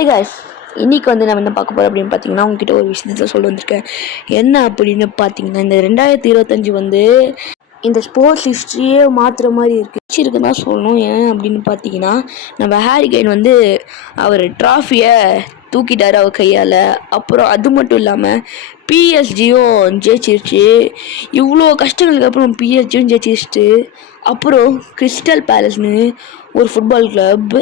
Hi guys, இன்றைக்கி வந்து நம்ம என்ன பார்க்க போகிறோம் அப்படின்னு பார்த்தீங்கன்னா, உங்ககிட்ட ஒரு விஷயத்த சொல்ல வந்திருக்கேன். என்ன அப்படின்னு பார்த்தீங்கன்னா, இந்த 2025 வந்து இந்த ஸ்போர்ட்ஸ் ஹிஸ்ட்ரியே மாற்றுற மாதிரி இருக்குன்னு தான் சொல்லணும். ஏன் அப்படின்னு பார்த்தீங்கன்னா, நம்ம ஹாரி கேன் வந்து அவர் ட்ராஃபியை தூக்கிட்டார் அவர் கையால். அப்புறம் அது மட்டும் இல்லாமல் பிஎஸ்ஜியும் ஜெயிச்சிருச்சு. இவ்வளோ கஷ்டங்களுக்கு அப்புறம் பிஎஸ்ஜியும் ஜெயிச்சிருச்சு. அப்புறம் கிறிஸ்டல் பேலஸ்னு ஒரு ஃபுட்பால் கிளப்,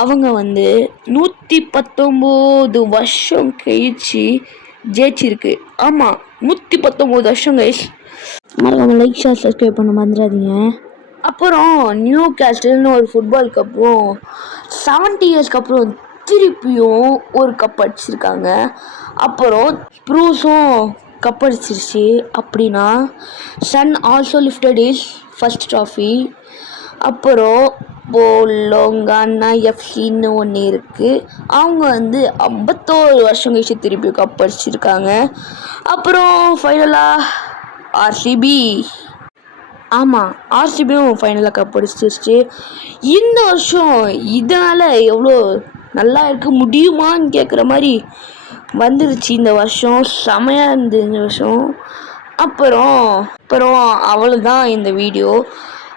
அவங்க வந்து 119 வருஷம் கழிச்சு ஜெயிச்சிருக்கு. ஆமாம், 119 வருஷம் கழிச்சு. மறக்காம லைக் ஷேர் சப்ஸ்கிரைப் பண்ண மறந்துடாதீங்க. அப்புறம் நியூ கேஸ்டல்னு ஒரு ஃபுட்பால் கப்பும் 70 இயர்ஸ்க்கு அப்புறம் திருப்பியும் ஒரு கப் அடிச்சிருக்காங்க. அப்புறம் ஸ்ப்ரூஸும் கப் அடிச்சிருச்சு. அப்படின்னா sun also lifted is first trophy. அப்புறம் போலோங்கானா எஃப்சின்னு ஒன்று இருக்குது. அவங்க வந்து 51 வருஷம் கழிச்சு திருப்பி கப் அடிச்சிருக்காங்க. அப்புறம் ஃபைனலாக ஆர்சிபி. ஆமாம், ஆர்சிபியும் ஃபைனலாக கப் அடிச்சிருச்சு. இந்த வருஷம் இதனால் எவ்வளோ நல்லா இருக்க முடியுமான்னு கேட்குற மாதிரி வந்துருச்சு. இந்த வருஷம் செமையாக இருந்தது இந்த வருஷம். அப்புறம் அவ்வளோதான் இந்த வீடியோ.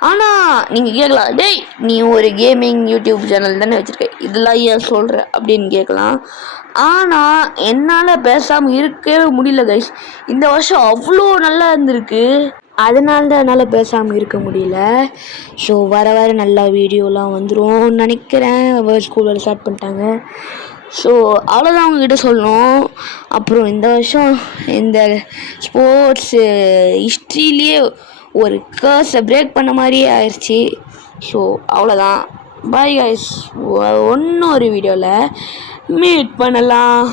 ஆனால் நீங்கள் கேட்கலாம், டேய் நீ ஒரு கேமிங் யூடியூப் சேனல் தானே வச்சுருக்க, இதெல்லாம் ஏன் சொல்கிற அப்படின்னு கேட்கலாம். ஆனால் என்னால் பேசாமல் இருக்கவே முடியல கைஸ். இந்த வருஷம் அவ்வளோ நல்லா இருந்திருக்கு, அதனால தான் என்னால் பேசாமல் இருக்க முடியல. ஸோ வர நல்லா வீடியோலாம் வந்துடும் நினைக்கிறேன். ஸ்கூல் வேறு ஸ்டார்ட் பண்ணிட்டாங்க. ஸோ அவ்வளோதான் அவங்கக்கிட்ட சொல்லணும். அப்புறம் இந்த வருஷம் இந்த ஸ்போர்ட்ஸு ஹிஸ்ட்ரியிலேயே ஒரு கர்ஸை பிரேக் பண்ண மாதிரியே ஆயிடுச்சு. ஸோ அவ்வளோதான். பாய் காய்ஸ், இன்னொரு வீடியோவில் மீட் பண்ணலாம்.